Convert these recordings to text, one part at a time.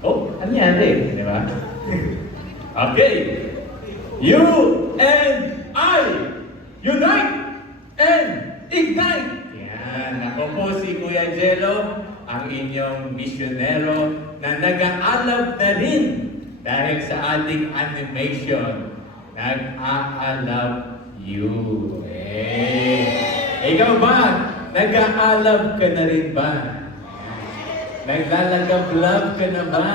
Oh, ano nangyari? Di ba? Okay. You and I unite and ignite. Yan. Ako po si Kuya Jello, ang inyong misyonero na nag-aalab na rin dahil sa ating animation. Nag-aalab you. Ikaw ba? Nag-aalab ka na rin ba? Naglalagablab ka na ba?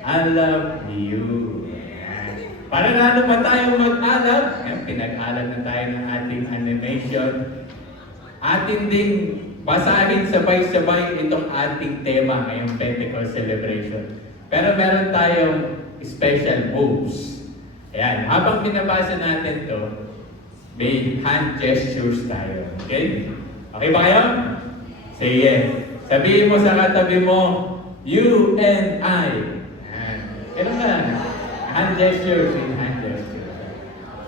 I love you. Para lalo pa tayo mag-alab, pinag-alab na tayo ng ating animation. Atin ding basahin sabay-sabay itong ating tema ngayong Pentecost celebration. Pero meron tayong special moves. Ayan, habang binabasa natin to, may hand gestures tayo. Okay? Okay ba kayo? Say yes. Sabihin mo sa katabi mo, you and I. Kailan ka? Hand gestures. Hand gestures.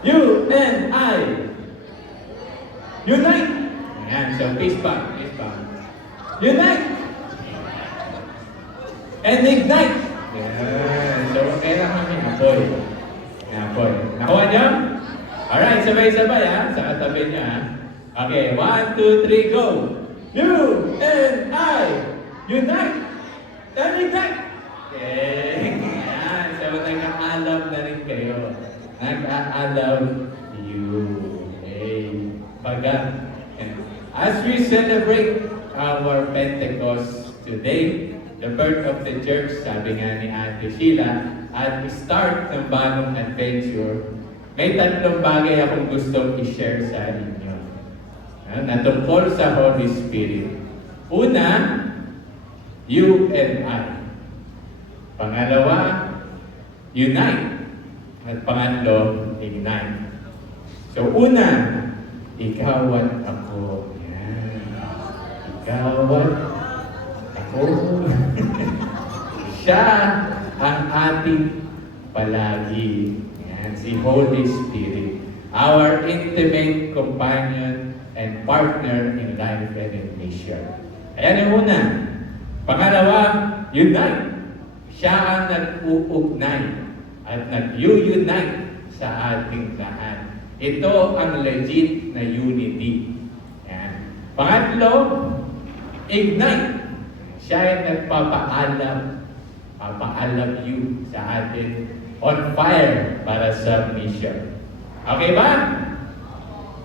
You and I. Unite. Ayan. So, peace bump. Peace bump. Unite. And ignite. Ayan. So, kailan kami apoy. Apoy. Nakuha niyo? Alright, sabay-sabay ha. Sa katabi niyo ha. Okay, 1, 2, 3, go! You and I unite and ignite. Okay. Yan. So, nag-aalab na rin kayo. Nag-aalab you. Okay. Paga. As we celebrate our Pentecost today, the birth of the church, sabi nga ni Ate Sheila, at start ng bagong adventure, may tatlong bagay akong gustong i-share sa inyo na tungkol sa Holy Spirit. Una, you and I. Pangalawa, unite. At pangatlo, ignite. So una, ikaw at ako. Yan. Ikaw at ako. Siya ang ating palagi. Yan, si Holy Spirit. Our intimate companion and partner in life and in mission. Ayan yung una. Pangalawa, unite. Siya ang nag-uugnay at nag-unite sa ating lahat. Ito ang legit na unity. Ayan. Pangatlo, ignite. Siya ang nagpapaalam. Papaalam you sa atin on fire para sa mission. Okay ba?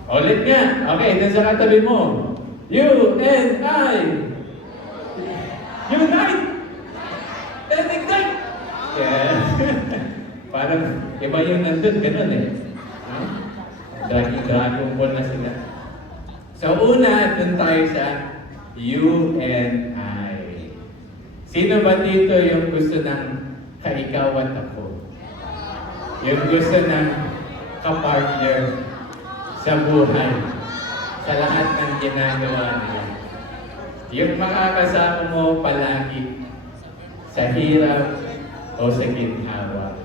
Ulit nga. Okay, dun sa katabi mo. You and I unite and ignite. Yes. Parang iba yung nandun. Ganun eh. Dragon ball na sila. So una, dun tayo sa you and I. Sino ba dito yung gusto ng kaikaw at ako? Yung gusto ng kapartner sa buhay, sa lahat ng ginagawa nila. Yung makakasama mo palagi sa hirap o sa ginhawa,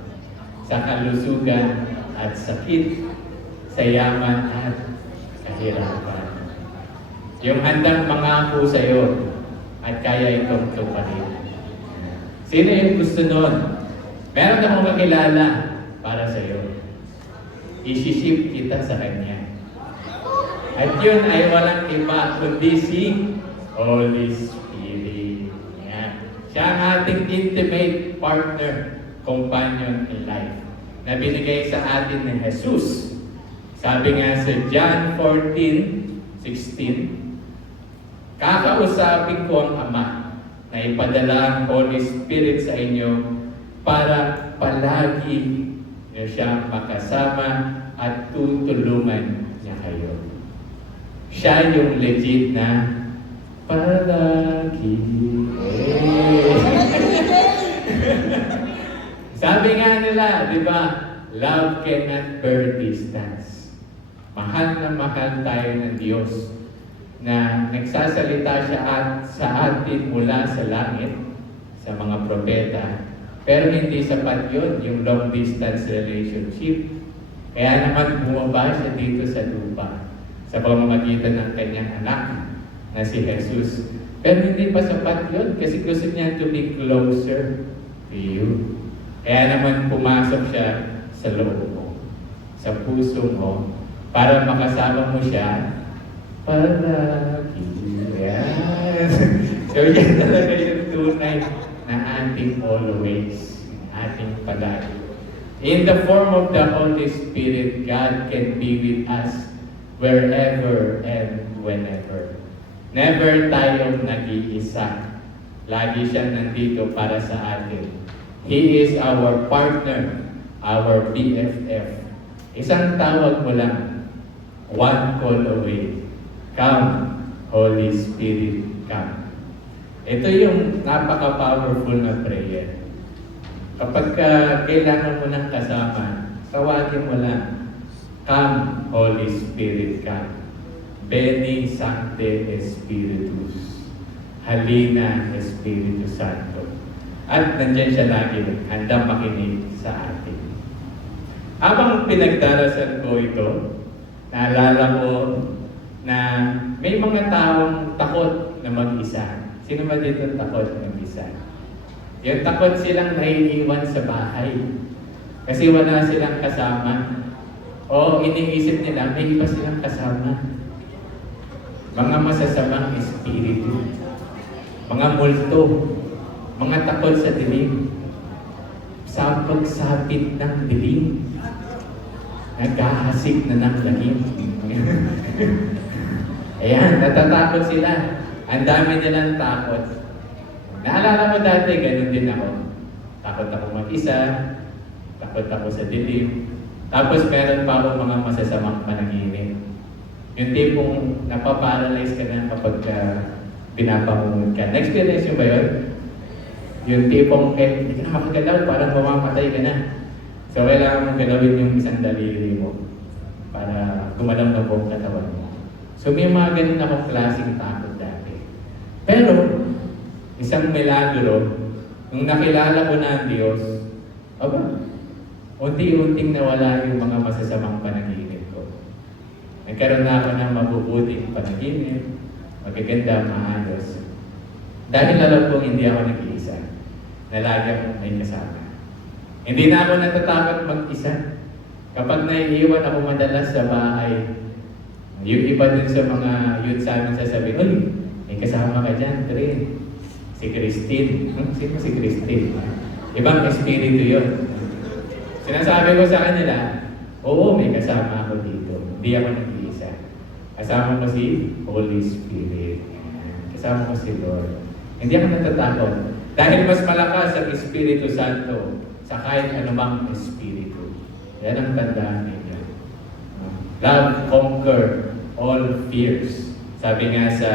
sa kalusugan at sakit, sa yaman at kahirapan. Yung handang mangako sa iyo at kaya itong tuparin. Sino yung gusto nun? Meron akong kakilala para sa iyo. Isiship kita sa Kanya. At yun ay walang iba kundi si Holy Spirit. Yan. Siya ang ating intimate partner, companion in life, na binigay sa atin ni Jesus. Sabi nga sa John 14:16, kakausapin ko ang Ama na ipadala ang Holy Spirit sa inyo para palagi niyo siyang makasama at tutulungan niya kayo. Siya yung legit na palagi. Sabi nga nila, di ba, love cannot bear distance. Mahal na mahal tayo ng Diyos na nagsasalita siya sa atin mula sa langit, sa mga propeta. Pero hindi sapat yun, yung long distance relationship. Kaya naman bumaba siya dito sa lupa sa pamamagitan ng kanyang anak na si Jesus. Pero hindi pa sapat yun kasi gusto niya to be closer to you. Kaya naman pumasok siya sa loob mo, sa puso mo, para makasama mo siya palagi. Yan. So yan talaga yung tunay na ating always, ating palagi. In the form of the Holy Spirit, God can be with us wherever and whenever. Never tayong nag-iisa. Lagi siya nandito para sa atin. He is our partner, our BFF. Isang tawag mo lang, one call away. Come, Holy Spirit, come. Ito yung napaka-powerful na prayer. Kapag kailangan mo ng kasama, tawagin mo lang, come, Holy Spirit, come. Veni Sancte Spiritus. Halina Espiritu Santo. At nandiyan siya lagi, handang makinig sa atin. Habang pinagdarasan ko ito, naalala ko na may mga taong takot na mag-isa. Sino ba dito takot na mag-isa? Yung takot silang naiiwan sa bahay. Kasi wala silang kasama. O iniisip nila, may iba silang kasama. Mga masasamang espiritu. Mga multo. Mga takot sa dilim. Sa pagsapit ng dilim. Naghahasik na ng langit. Ayan, natatakot sila. Ang dami nilang takot. Naalala mo dati, ganun din ako. Takot ako mag-isa, takot ako sa dilim. Tapos meron pa ako mga masasamang panaginip. Yung tipong napaparalyze ka na kapag pinapamunod ka. Na-experience nyo ba yun? Yung tipong, hindi ka na makagalaw, parang mamamatay ka na. So kailangan mong galawin yung isang daliri mo para gumalaw na buong katawan mo. So may mga ganun akong klaseng takot dati. Pero, isang milagro, nung nakilala ko na ang Diyos, unti-unting nawala yung mga masasamang panaginip ko. Nagkaroon na ako ng mabubuting panaginip, magaganda, maayos. Dahil alam kong hindi ako nag-iisa, na lagi akong may kasama. Hindi na ako natatakot mag-isa. Kapag naiiwan ako madalas sa bahay, yung iba din sa mga youth sa amin sasabihin, uy, may kasama ka dyan, Trin. Si Christine. Sino si Christine? Ibang espiritu yun. Sinasabi ko sa kanila, oo, may kasama ako dito. Hindi ako nag-iisa. Kasama ko si Holy Spirit. Kasama ko si Lord. Hindi ako natatakot. Dahil mas malakas ang Espiritu Santo sa kahit anumang espiritu. Yan ang tandaan ninyo. Love conquer all fears. Sabi nga sa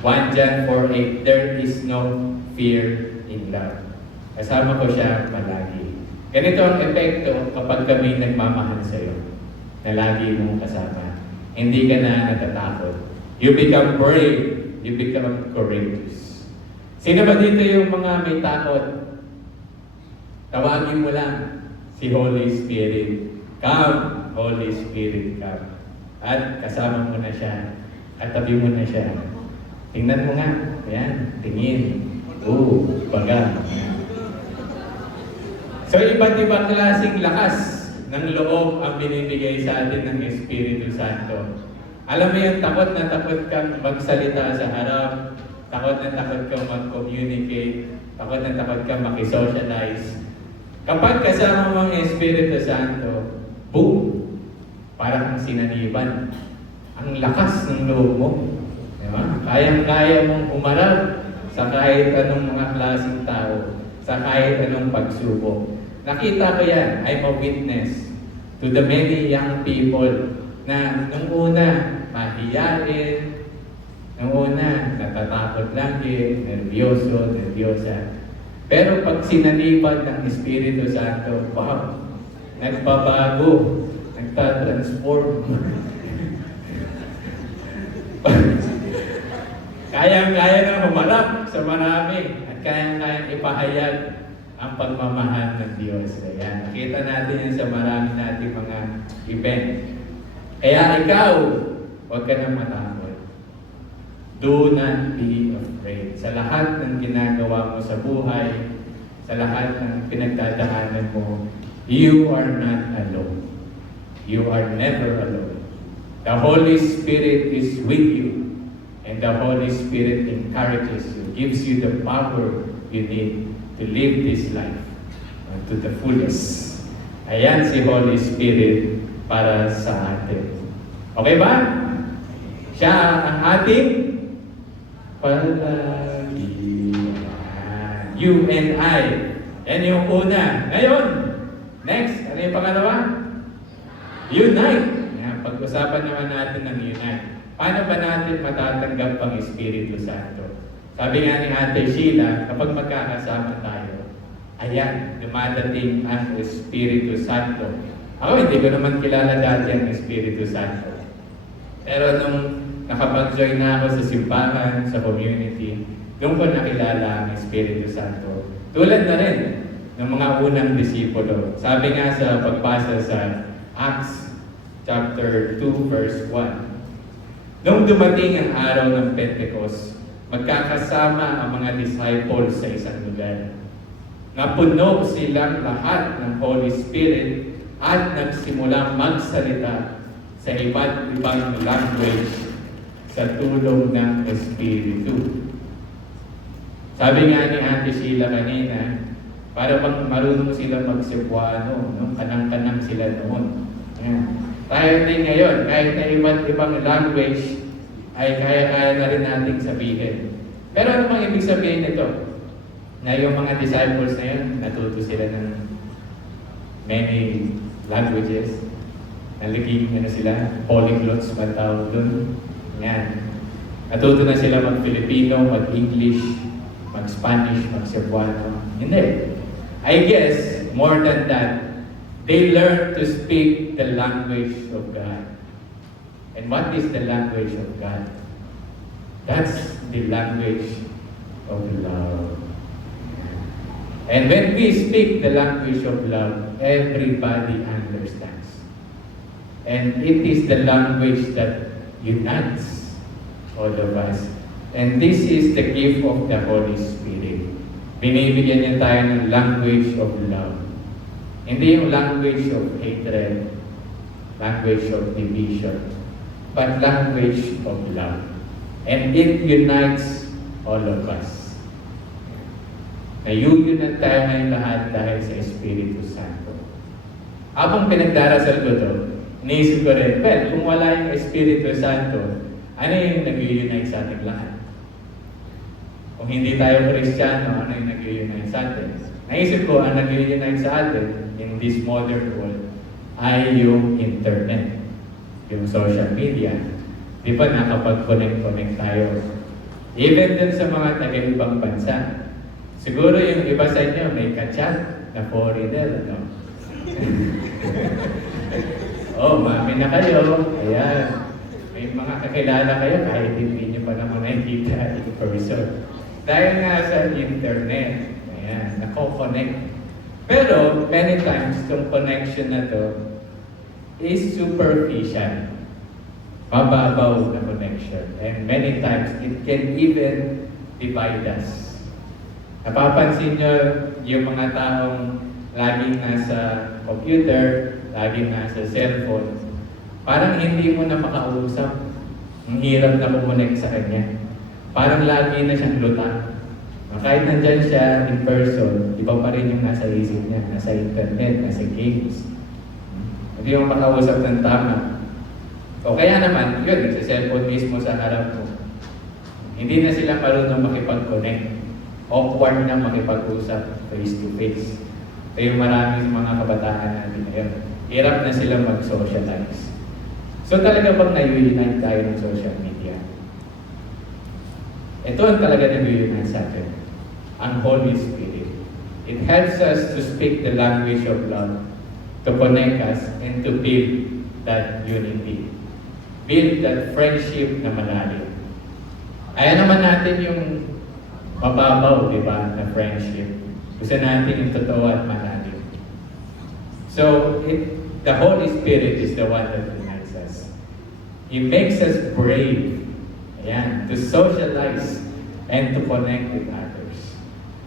1 John 4:8, there is no fear in love. Kasama ko siya palagi. Ganito ang epekto kapag kami nagmamahal sa iyo, na lagi mong kasama. Hindi ka na natatakot. You become brave. You become courageous. Sino ba dito yung mga may takot? Tawagin mo lang si Holy Spirit. Come, Holy Spirit, come. At kasama mo na siya. Katabi mo na siya. Tingnan mo nga. Ayan, tingin. Baga. So, iba't ibang klaseng lakas ng loob ang binibigay sa atin ng Espiritu Santo. Alam mo yung takot na takot kang magsalita sa harap, takot na takot kang mag-communicate, takot na takot kang makisocialize. Kapag kasama mo ang Espiritu Santo, boom! Parang kang sinaniban. Ang lakas ng loob mo. Diba? Kayang-kaya mong umarap sa kahit anong mga klaseng tao, sa kahit anong pagsubok. Nakita ko yan, I'm a witness to the many young people na nung una, mahiyain, nung una, natatakot lagi, nervyosa. Pero pag sinalibad ng Espiritu Santo, wow, nagbabago, nagtatransform. Kayang-kaya na humarap sa marami at kayang-kayang ipahayag ang pagmamahal ng Diyos. Kaya nakita natin yan sa marami nating mga event. Kaya ikaw, huwag ka nang matakot. Do not be afraid. Sa lahat ng ginagawa mo sa buhay, sa lahat ng pinagdadaanan mo, you are not alone. You are never alone. The Holy Spirit is with you, and the Holy Spirit encourages you, gives you the power you need to live this life to the fullest. Ayan si Holy Spirit para sa atin. Okay ba? Siya ang ating palagi. You and I. Yan yung una. Ngayon, next, ano yung pangalawa? Unite. Yan, pag-usapan naman natin ng unite. Paano ba natin matatanggap ang Espiritu Santo? Sabi nga ni Ate Sheila, kapag magkakasama tayo, ayan, dumadating ang Espiritu Santo. Ako, hindi ko naman kilala dati ang Espiritu Santo. Pero nung nakapag-join na ako sa simbahan, sa community, doon ko nakilala ang Espiritu Santo. Tulad na rin ng mga unang disipulo. Sabi nga sa pagbasa sa Acts chapter 2 verse 1. Nung dumating ang araw ng Pentecost, magkakasama ang mga disciples sa isang lugar. Napuno silang lahat ng Holy Spirit at nagsimulang magsalita sa iba't ibang language sa tulong ng Espiritu. Sabi nga ni Ate Sheila kanina, para bang marunong sila mag-Cebuano, no? Kanang-kanang sila noon. Ayan. Tayo din ngayon, kahit na iba't ibang language, ay kaya-kaya na rin nating sabihin. Pero ano bang ibig sabihin nito? Na yung mga disciples na yun, natuto sila ng many languages. Naliging sila, polyglots, matawag dun. Yan. Natuto na sila mag-Filipino, mag-English, mag-Spanish, mag-Cebuano. Hindi. I guess, more than that, they learn to speak the language of God. And what is the language of God? That's the language of love. And when we speak the language of love, everybody understands. And it is the language that unites all of us. And this is the gift of the Holy Spirit. Binibigyan niya tayo ng language of love. Hindi yung language of hatred, language of division, but language of love. And it unites all of us. Nayuyunan tayo ngayon lahat dahil sa Espiritu Santo. Habang pinagdarasal ko to, iniisip ko rin, well, kung wala yung Espiritu Santo, ano yung nag-unite sa ating lahat? Kung hindi tayo Kristiyano, ano yung nag-unite sa atin? Naisip ko, ang nag-unite sa atin in this modern world ay yung internet, yung social media. Di ba nakapag-connect tayo? Even dun sa mga taga-ibang bansa. Siguro yung iba sa inyo may kachat na foreigner, no? Oh, mami na kayo. Ayan. May mga kakilala kayo kahit hindi nyo pa naman nakikita in person. Dahil nga sa internet, ayan, nako-connect. Pero, many times, itong connection na to is superficial. Mababaw na connection. And many times, it can even divide us. Napapansin nyo yung mga taong laging nasa computer, laging nasa cellphone, parang hindi mo na makausap. Ang hirap na kumonect sa kanya. Parang lagi na siyang lutang. Kahit nandyan siya in person, iba pa rin yung nasa isip niya, nasa internet, nasa games. Hindi mo makausap ng tama. O kaya naman, yun, sa cellphone mismo sa harap mo. Hindi na sila marunong makipag-connect. Awkward na makipag-usap face-to-face. Ito yung maraming mga kabataan natin ngayon. Hirap na sila mag-socialize. So talaga bang na-unite tayo ng social media? Ito ang talaga nag-unite sa atin. Ang Holy Spirit. It helps us to speak the language of love, to connect us, and to build that unity. Build that friendship na malalim. Ayan naman natin yung mababaw, di ba, na friendship. Gusto natin yung totoo at malalim. So, the Holy Spirit is the one that unites us. He makes us brave, ayan, to socialize and to connect with others.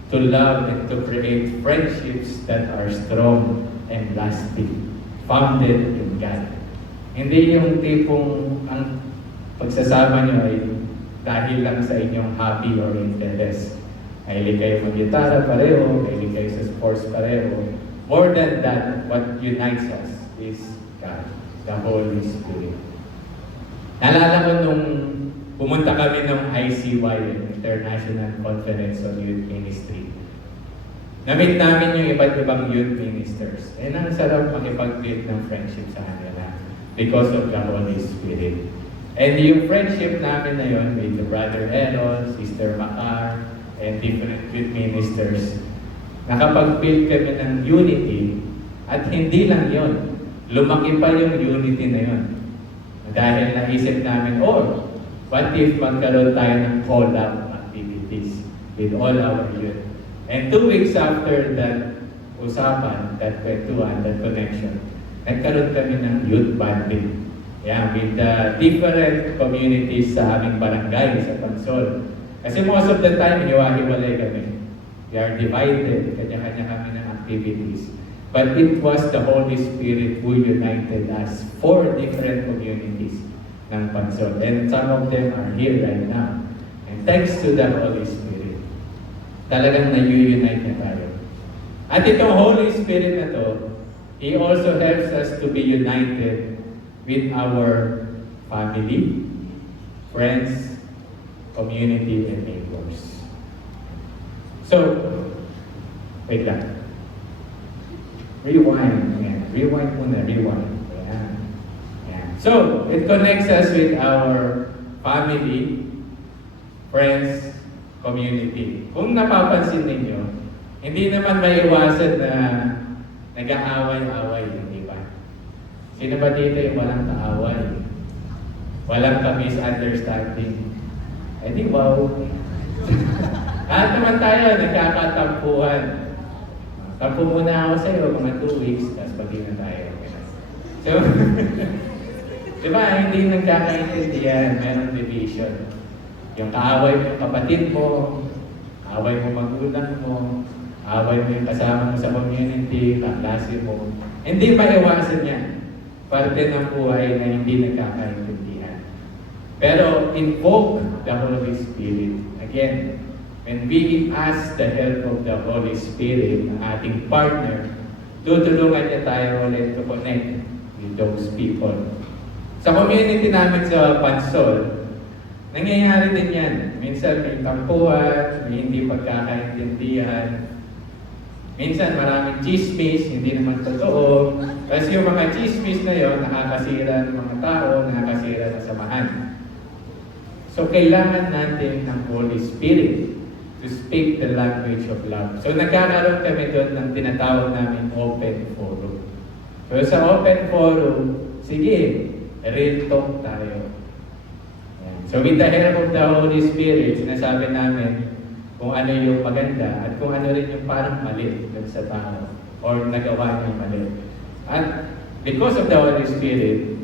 to love and to create friendships that are strong and lasting, founded in God. Hindi yung tipong ang pagsasama nyo ay dahil lang sa inyong hobby or interest. Mahilig kayo mag-gitara pareho, mahilig kayo sa sports pareho. More than that, what unites us is God, the Holy Spirit. Naalala ko nung pumunta kami ng ICY, International Conference on Youth Ministry. Namit namin yung iba't ibang youth ministers. And ang sarap makipag-build ng friendship sa kanila because of the Holy Spirit. And yung friendship namin na yun with the Brother Errol, Sister Makar, and different youth ministers, nakapag-build kami ng unity at hindi lang yun. Lumaki pa yung unity na yun. Dahil naisip namin, what if magkaroon tayo ng collab activities with all our youth? And 2 weeks after that usapan, that kwentuhan, that connection, nagkaroon kami ng youth bonding. Yeah, with the different communities sa aming barangay, sa Pansol. Kasi most of the time, hiwa-hiwalay kami. We are divided, kanya-kanya kami ng activities. But it was the Holy Spirit who united us 4 different communities ng Pansol. And some of them are here right now. And thanks to the Holy Spirit, talagang na-unite na tayo. At itong Holy Spirit na to, He also helps us to be united with our family, friends, community, and neighbors. So, wait lang. Rewind. Ayan. Rewind muna. Rewind. Ayan. Ayan. So, it connects us with our family, friends, community. Kung napapansin ninyo, hindi naman maiwasan na nag-aaway-away, di ba? Sino ba dito yung walang kaaway? Walang ka-misunderstanding? I think, wow. Lahat naman tayo, nagkakatampuhan. Tampo muna ako sa'yo, mga 2 weeks, tapos pag na tayo. So, di ba, hindi nagkakaintindihan, meron division. Yung kaaway mo yung kapatid mo, kaaway mo magulang mo, kaaway mo yung kasama mo sa community, kaklase mo. Hindi maiwasan yan. Parte ng buhay na hindi nagkakaintindihan. Pero invoke the Holy Spirit. Again, when we ask the help of the Holy Spirit, ang ating partner, tutulungan niya tayo ulit to connect with those people. Sa community namin sa Pansol, nangyayari din yan. Minsan may tampuhan, may hindi pagkakaintindihan. Minsan maraming chismis, hindi naman totoo. Kasi yung mga chismis na yon, nakakasira ng mga tao, nakakasira ng samahan. So kailangan natin ng Holy Spirit to speak the language of love. So nagkakaroon kami doon ng tinatawag namin open forum. So sa open forum, sige, real talk tayo. So with the help of the Holy Spirit, sinasabi namin kung ano yung maganda at kung ano rin yung parang mali sa tao or nagawa niya mali. At because of the Holy Spirit,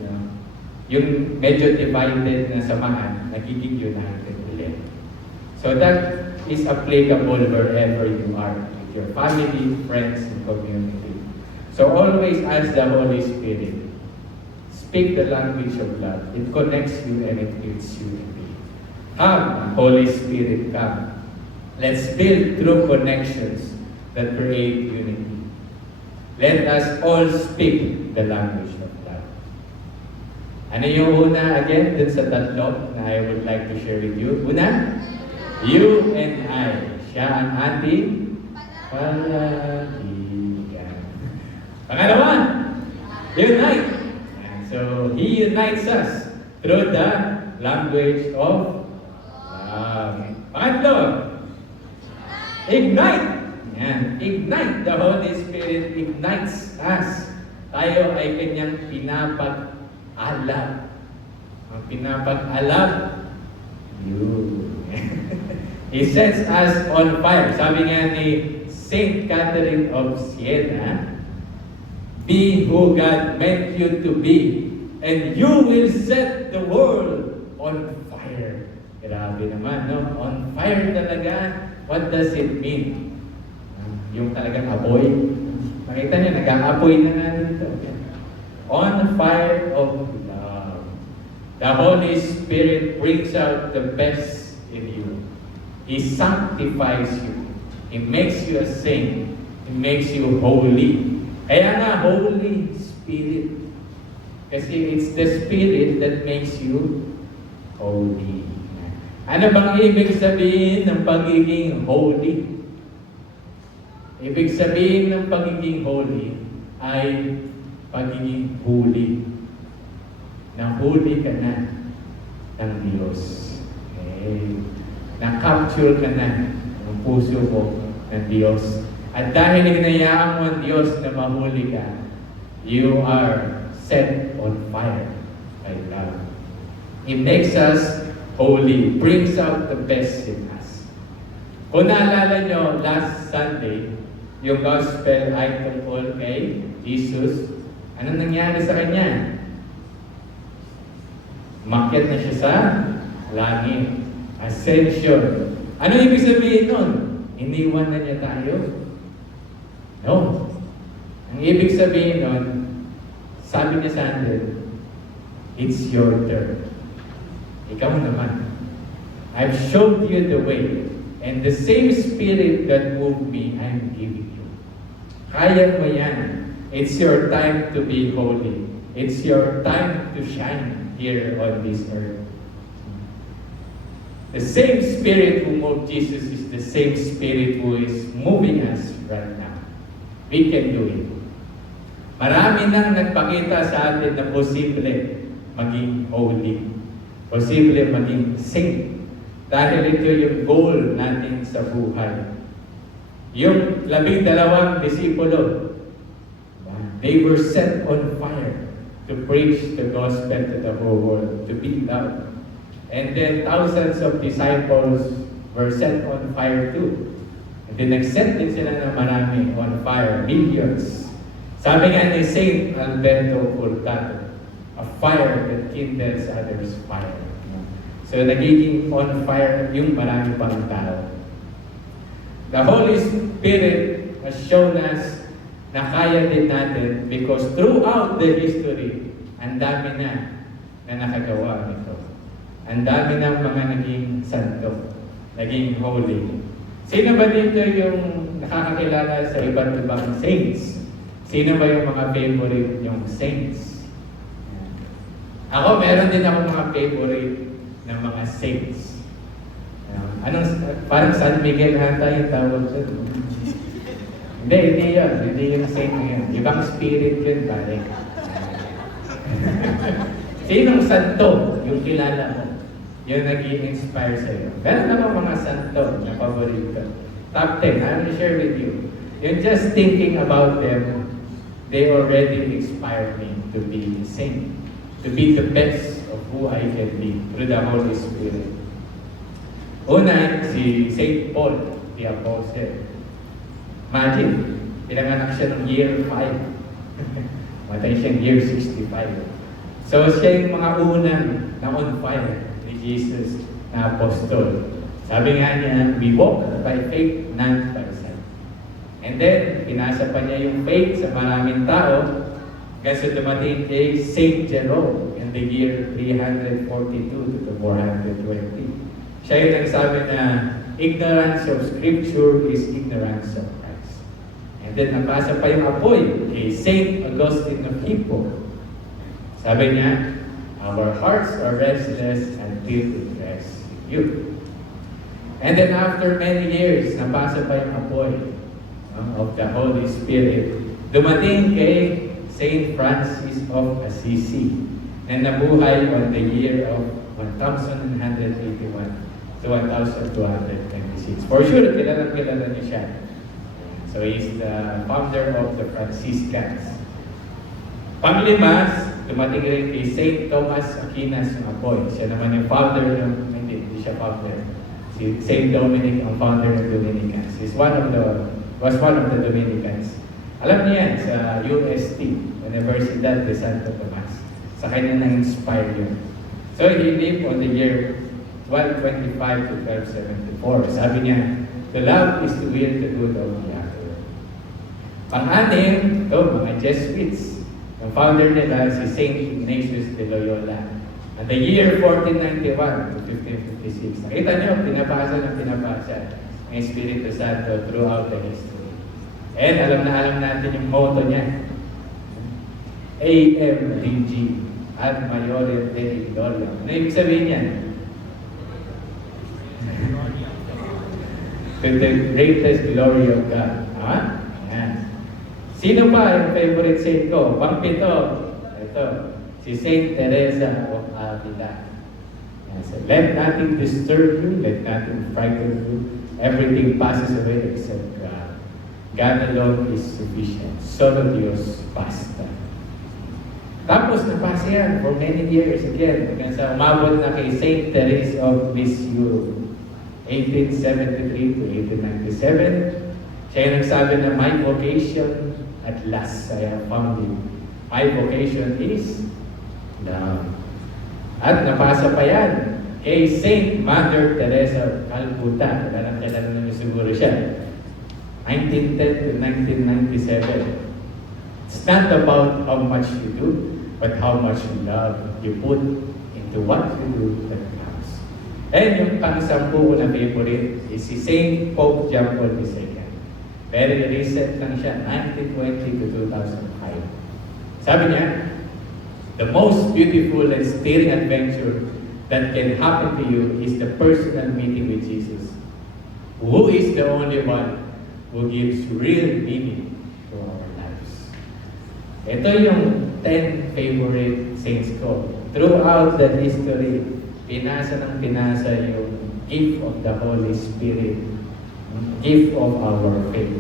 yung medyo divided na samahan, nagiging united ulit. So that is applicable wherever you are, with your family, friends, and community. So always ask the Holy Spirit. Speak the language of love. It connects you and it builds you in me. Come, Holy Spirit, come. Let's build true connections that create unity. Let us all speak the language of love. Ano yung una again dun sa tatlo na I would like to share with you? Una, you and I. Siya ang ating palaligan. Pangalawa, unite. So, He unites us through the language of love. Pangatlo, ignite. Yan. Ignite. The Holy Spirit ignites us. Tayo ay kanyang pinapag-alab. Ang pinapag-alab, you. He sets us on fire. Sabi nga ni Saint Catherine of Siena, be who God meant you to be, and you will set the world on fire. Grabe naman, no? On fire talaga. What does it mean? yung talagang apoy. Makita niyo, nag-aapoy na nga dito. On fire of love. The Holy Spirit brings out the best in you. He sanctifies you. He makes you a saint. He makes you holy. Kaya nga, Holy Spirit. Kasi it's the Spirit that makes you holy. Ano bang ibig sabihin ng pagiging holy? Ibig sabihin ng pagiging holy ay pagiging huli. Nahuli ka na ng Diyos. Okay. Na-capture ka na ng puso mo ng Diyos. At dahil hinayaan mo ang Diyos na mahuli ka, you are set on fire by love. It makes us holy, brings out the best in us. Kung naalala nyo, last Sunday, yung gospel ay tungkol kay Jesus. Anong nangyari sa kanya? Umakyat na siya sa langit. Ascension. Ano ibig sabihin nun? Iniwan na niya tayo? No. Ang ibig sabihin nun, sabi niya sa atin, it's your turn. Ikaw naman. I've showed you the way. And the same Spirit that moved me, I'm giving you. Kaya mo yan. It's your time to be holy. It's your time to shine here on this earth. The same Spirit who moved Jesus is the same Spirit who is moving us right now. We can do it. Marami nang nagpakita sa atin na posible maging holy. Posible maging saint. Dahil ito yung goal natin sa buhay. Yung 12 disipulo, they were set on fire to preach the gospel to the whole world, to be loved. And then thousands of disciples were set on fire too. And then nag-set din sila ng marami on fire, millions. Sabi nga ni Saint Alberto Hurtado, a fire that kindles others' fire. So nagiging on fire yung marami pang tao. The Holy Spirit has shown us na kaya din natin because throughout the history, ang dami na nakagawa nito. Ang dami ng mga naging santo, naging holy. Sino ba dito yung nakakakilala sa iba't ibang saints? Sino ba yung mga favorite yung saints? Ako, meron din ako mga favorite ng mga saints. Parang San Miguel hata yung tawag doon. Hindi yun. Hindi yung saint yun. Ibang spirit yun, pare. Sinong santo yung kilala mo? Yung nag-i-inspire sa'yo. Meron naman mga santo na paborito. Top 10, I will share with you. You're just thinking about them, they already inspired me to be a saint. To be the best of who I can be through the Holy Spirit. Una, si St. Paul, the Apostle. Imagine, pinanganak siya ng year 5. Matay siya ng year 65. So siya yung mga unang na on fire ni Jesus na Apostol. Sabi nga niya, we walk by faith, not by sight. And then, pinasa pa niya yung faith sa maraming tao kasi dumating kay St. Jerome in the year 342 to the 420. Siya yung nagsabi na ignorance of Scripture is ignorance of Christ. And then napasa pa yung apoy kay St. Augustine of Hippo. Sabi niya, our hearts are restless until it rests with you. And then after many years, napasa pa yung apoy of the Holy Spirit. Dumating kay St. Francis of Assisi na nabuhay on the year of 1181 to 1226. For sure, kilala niyo siya. So he's the founder of the Franciscans. Panglima, dumating rin kay St. Thomas Aquinas ng Apoy. Siya naman yung founder ng, hindi siya founder. Si St. Dominic ang founder ng Dominicans. Was one of the Dominicans. Alam niya yan sa UST, Universidad de Santo Tomas. Sa kanya na-inspire yun. So he lived on the year 1225 to 1274. Sabi niya, to love is to will the good of the other. Pang-anim, ito, mga Jesuits. Ang founder nila, si Saint Ignatius de Loyola. At the year 1491 to 1556. Nakita niyo, pinapasa ng pinapasa ng Espiritu Santo throughout the history. And alam natin yung motto niya. AMDG, Ad Maiore Dei Gloria. Ano ibig sabihin niyan? To the greatest glory of God. Yan. Sino pa yung favorite saint ko? Pang-pito. Ito. Si Saint Teresa of Avila. So, let nothing disturb you, let nothing frighten you. Everything passes away except God. God alone is sufficient. Solo Dios basta. Tapos napasa yan for many years again. Hanggang sa umabot na kay Saint Therese of Lisieux. 1873 to 1897. Siya yung nagsabi na my vocation at last I have found it. My vocation is love. At napasa pa yan kay Saint Mother Teresa of Calcutta. Kilala naman siguro siya. 1910 to 1997. It's not about how much you do, but how much love you put into what you do that counts. And yung pang-sampu ko na favorite is si Saint Pope John Paul II. Very recent lang siya, 1920 to 2005. Sabi niya, the most beautiful and stirring adventure that can happen to you is the personal meeting with Jesus, who is the only one who gives real meaning to our lives. Ito yung 10 favorite saints ko. Throughout the history, pinasa ng pinasa yung gift of the Holy Spirit, gift of our faith.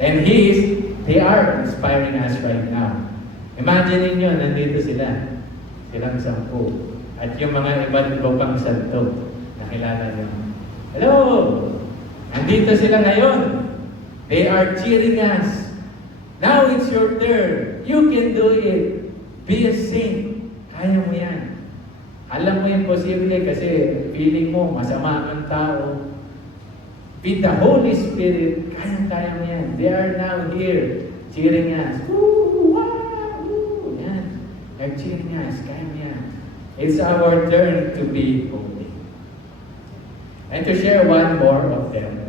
And they are inspiring us right now. Imagine niyo, nandito sila. Silang 10. At yung mga iba't iba pang santo, nakilala niyo. Hello! Nandito sila ngayon. They are cheering us. Now it's your turn. You can do it. Be a saint. Kaya mo yan. Alam mo yung posible kasi feeling mo masama ang tao. With the Holy Spirit, kaya mo yan. They are now here cheering us. Woo! Wow! Woo! Yan. They're cheering us. Kaya mo yan. It's our turn to be holy. And to share one more of them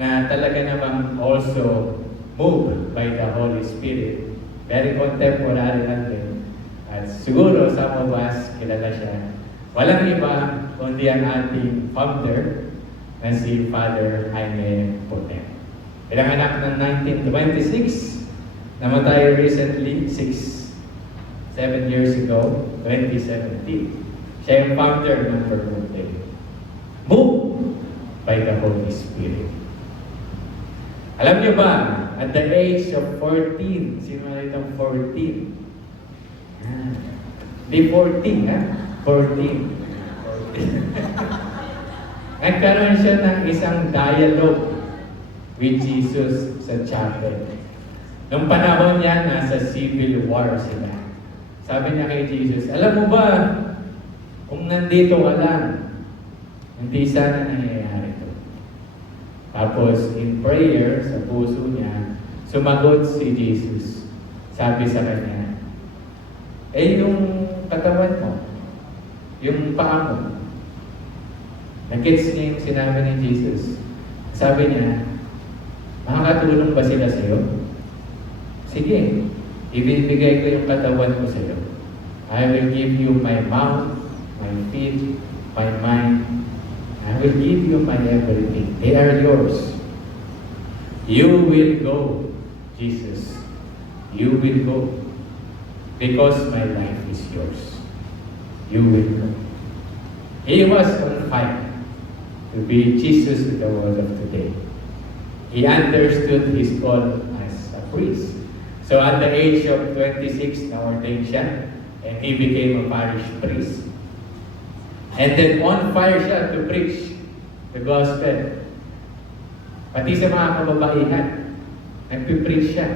na talaga namang also moved by the Holy Spirit. Very contemporary lang din. At siguro some of us kilala siya. Walang iba kundi ang ating founder na si Father Jaime Potem. Pinanganak ng 1926, namatay recently, 7 years ago, 2017. Siya yung founder ng Potem. Moved by the Holy Spirit. Alam niyo ba, at the age of 14, sino na itong 14? Di 14, ha? 14. Nagkaroon siya ng isang dialogue with Jesus sa chapel. Noong panahon niya, nasa civil war sila. Sabi niya kay Jesus, alam mo ba, kung nandito ka lang, hindi sana nangyayari ito. Tapos, in prayer, sa puso niya, sumagot si Jesus. Sabi sa kanya, yung katawan mo, yung paa mo, nag-gets niya yung sinabi ni Jesus. Sabi niya, makakatulong ba sila sa'yo? Sige, ibibigay ko yung katawan ko sa'yo. I will give you my mouth, my feet, my mind. I will give you my everything. They are yours. You will go, Jesus. You will go. Because my life is yours. You will go. He was on fire to be Jesus in the world of today. He understood his call as a priest. So at the age of 26, na-ordained siya, and he became a parish priest. And then on fire siya to preach the gospel. Pati sa mga kababaihan, nagpipreach siya.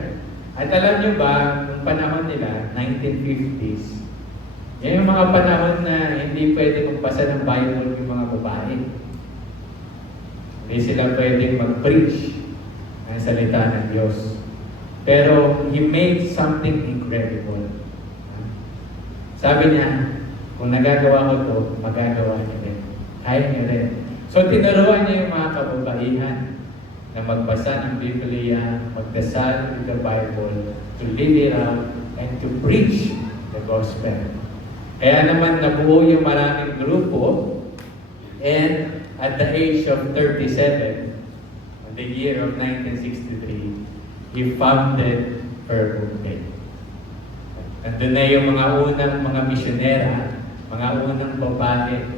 At alam niyo ba, nung panahon nila, 1950s, yan yung mga panahon na hindi pwede magbasa ng Bible yung mga babae. Hindi sila pwede mag-preach. ng salita ng Diyos. Pero He made something incredible. Sabi niya, kung nagagawa ko to, magagawa niyo rin. Kaya niyo rin. So tinuruan niya yung mga kababaihan na magbasa ng Biblia, magdasal with the Bible, to live it out, and to preach the gospel. Kaya naman nabuo yung maraming grupo, and at the age of 37, in the year of 1963, he founded Fairhope Day. Nandun na yung mga unang mga misyonera, mga unang babae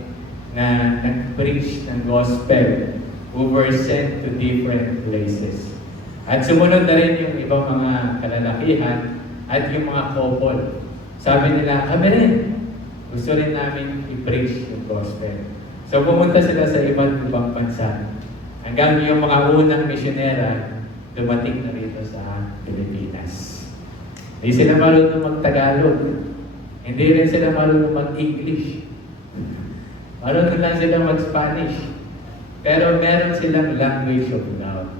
na nag-preach ng gospel who were sent to different places. At sumunod na rin yung ibang mga kalalakihan at yung mga couple. Sabi nila, kami rin, gusto rin namin i-preach yung gospel. So pumunta sila sa iba't ibang bansa. Hanggang yung mga unang misyonera dumating na rito sa Pilipinas. Hindi sila marunong mag-Tagalog. Hindi rin sila marunong mag-English. Marunong lang sila mag-Spanish. Pero meron silang language of love.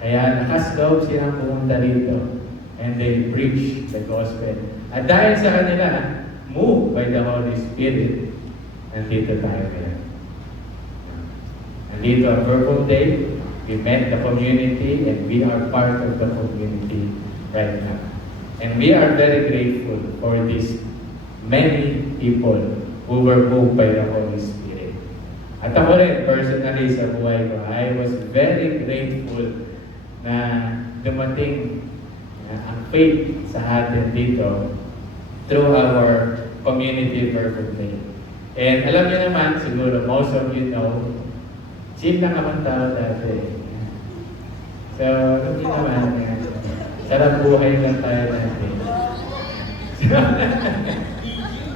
Kaya nakasloob silang pumunta rito and they preach the gospel. At dahil sa kanila, moved by the Holy Spirit, nandito tayo ngayon. Nandito ang Fairhope Day, we met the community and we are part of the community right now. And we are very grateful for these many people who were moved by the Holy Spirit. At ako rin, personally sa buhay ko, I was very grateful na dumating ang faith sa atin dito through our community Fairhope Day. And alam niyo naman, siguro most of you know, chill lang akong tao dati. So, hindi naman, sarap buhay lang tayo natin.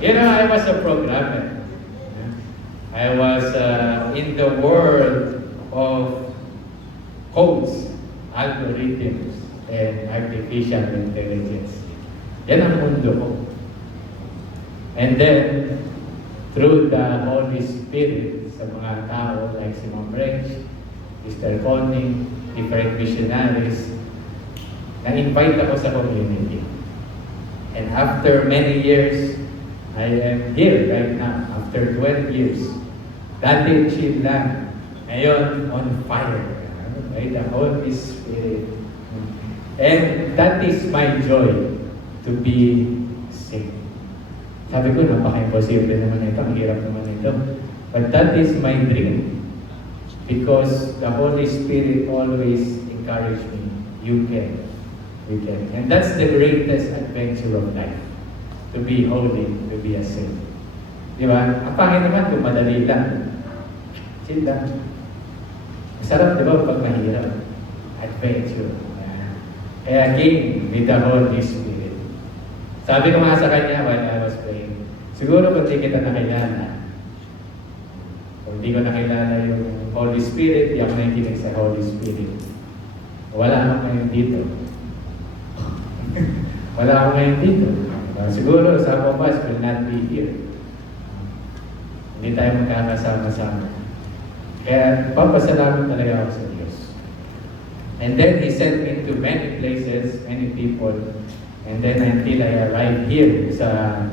You know, I was a programmer. I was in the world of codes, algorithms, and artificial intelligence. Yan ang mundo ko. And then, through the Holy Spirit, sa mga tao like si Ma'am Rex, Mr. Conning, different missionaries, na-invite ako sa community. And after many years, I am here right now, after 12 years. Dati chill lang, ngayon on fire by the Holy Spirit. And that is my joy to be saved. Sabi ko, napaka-imposible naman ito, ang hirap naman ito. But that is my dream. Because the Holy Spirit always encouraged me, you can, you can. And that's the greatest adventure of life. To be holy, to be a saint. Di ba? Ang pangit naman kung madali lang. Chill lang. Masarap, di ba, pag mahirap? Adventure. Kaya game with the Holy Spirit. Sabi ko nga sa kanya while I was praying, siguro kung di kita nakilala, kung di ko nakilala yung Holy Spirit, di ako nakikinig sa Holy Spirit. Wala ako ngayon dito. Wala ako ngayon dito. Siguro sa of us will not be here. Hindi tayo magkakasama-sama. Kaya papasalamat talaga ako sa Diyos. And then He sent me to many places, many people. And then until I arrived here sa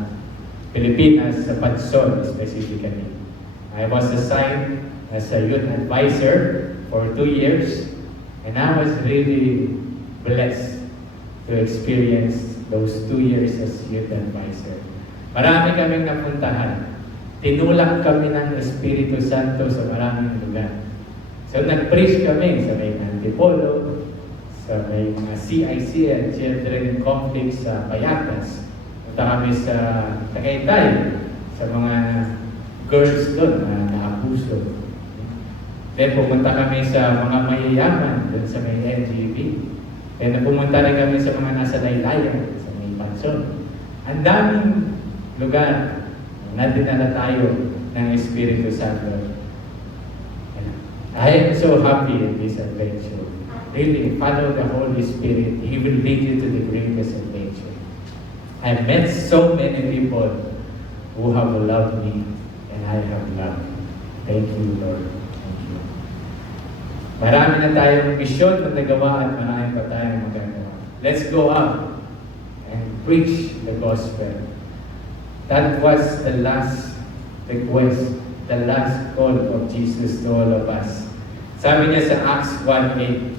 Pilipinas, sa Padsol specifically. I was assigned as a youth advisor for 2 years. And I was really blessed to experience those 2 years as youth advisor. Marami kaming napuntahan. Tinulak kami ng Espiritu Santo sa maraming lugar. So nag-preach kami sa may Antipolo, sa may mga CIC at Children Conflict sa Payatas. Punta kami sa Tagaytay, sa mga girls doon na naabuso. Then pumunta kami sa mga mayayaman doon sa may NGV. Then pumunta rin kami sa mga nasa Laylayan, sa may Pansol. Ang daming lugar na dinala tayo ng Espiritu Santo. I am so happy in this adventure. Really, follow the Holy Spirit. He will lead you to the greatest adventure. I met so many people who have loved me and I have loved. Thank you, Lord. Thank you. Marami na tayong misyon na nagawa at marami pa tayong magagawa. Let's go out and preach the gospel. That was the last request, the last call of Jesus to all of us. Sabi niya sa Acts 1:8,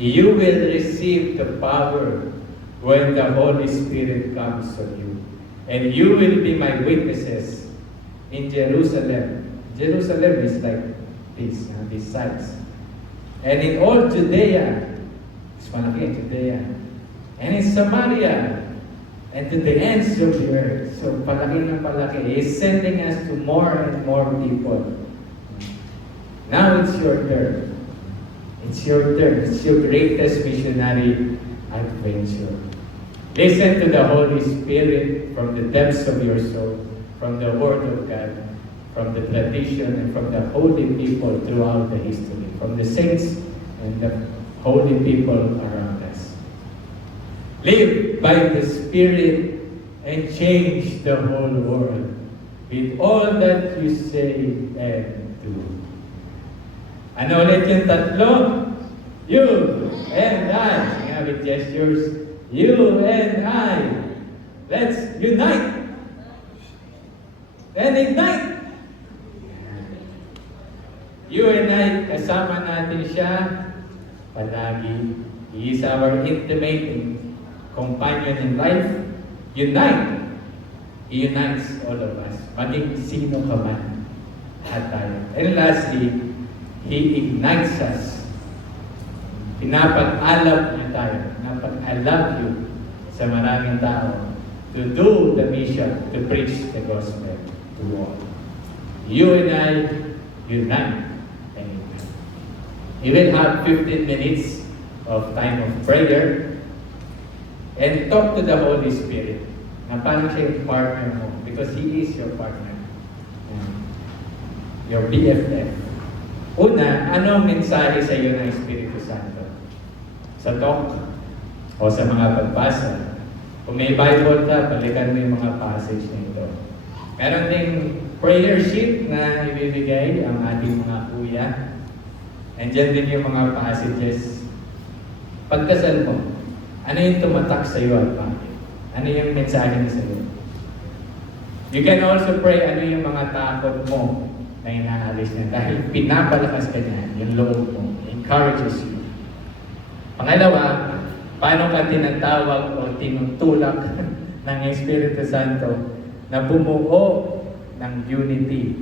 you will receive the power when the Holy Spirit comes on you. And you will be my witnesses in Jerusalem. Jerusalem is like this, these sides. And in all Judea, it's malaki, Judea. And in Samaria, and to the ends of the earth. So palaki ng palaki. He's sending us to more and more people. Now it's your turn. It's your turn. It's your greatest missionary adventure. Listen to the Holy Spirit from the depths of your soul, from the Word of God, from the tradition, and from the holy people throughout the history, from the saints and the holy people around us. Live by the Spirit and change the whole world with all that you say and do. Ano ulit yung tatlo? You and I. Nga with gestures. You and I. Let's unite. And ignite. You and I, kasama natin siya palagi. He is our intimate companion in life. Unite. He unites all of us. Maging sino ka man at tayo. And lastly, He ignites us. Pinapag-alab niya tayo. Pinapag-alab you sa maraming tao to do the mission, to preach the gospel to all. You and I unite. We will have 15 minutes of time of prayer and talk to the Holy Spirit na parang siya yung partner mo because He is your partner. Your BFF. Una, ano ang mensahe sa iyo ng Espiritu Santo? Sa talk o sa mga pagbasa? Kung may Bible ka, balikan mo yung mga passage na ito. Meron ding prayer sheet na ibibigay ang ating mga kuya. And dyan din yung mga passages. Pagdasal mo, ano yung tumatak sa iyo at bakit? Ano yung mensahe niya sa iyo? You can also pray ano yung mga takot mo na inaalis niya dahil pinapalakas ka niya, yung loob mo, encourages you. Pangalawa, paano ka tinatawag o tinutulak ng Espiritu Santo na bumuo ng unity?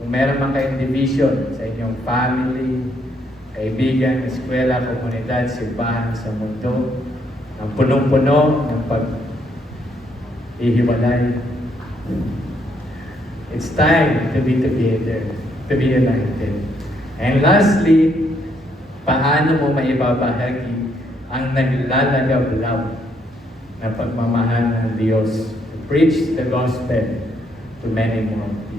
Kung meron man kayong division sa inyong family, kaibigan, eskwela, komunidad, simbahan sa mundo, ang punong-puno ng pag-ihiwalay. It's time to be together, to be united. And lastly, paano mo maibabahagi ang naglalagablab na pagmamahal ng Diyos to preach the gospel to many more people.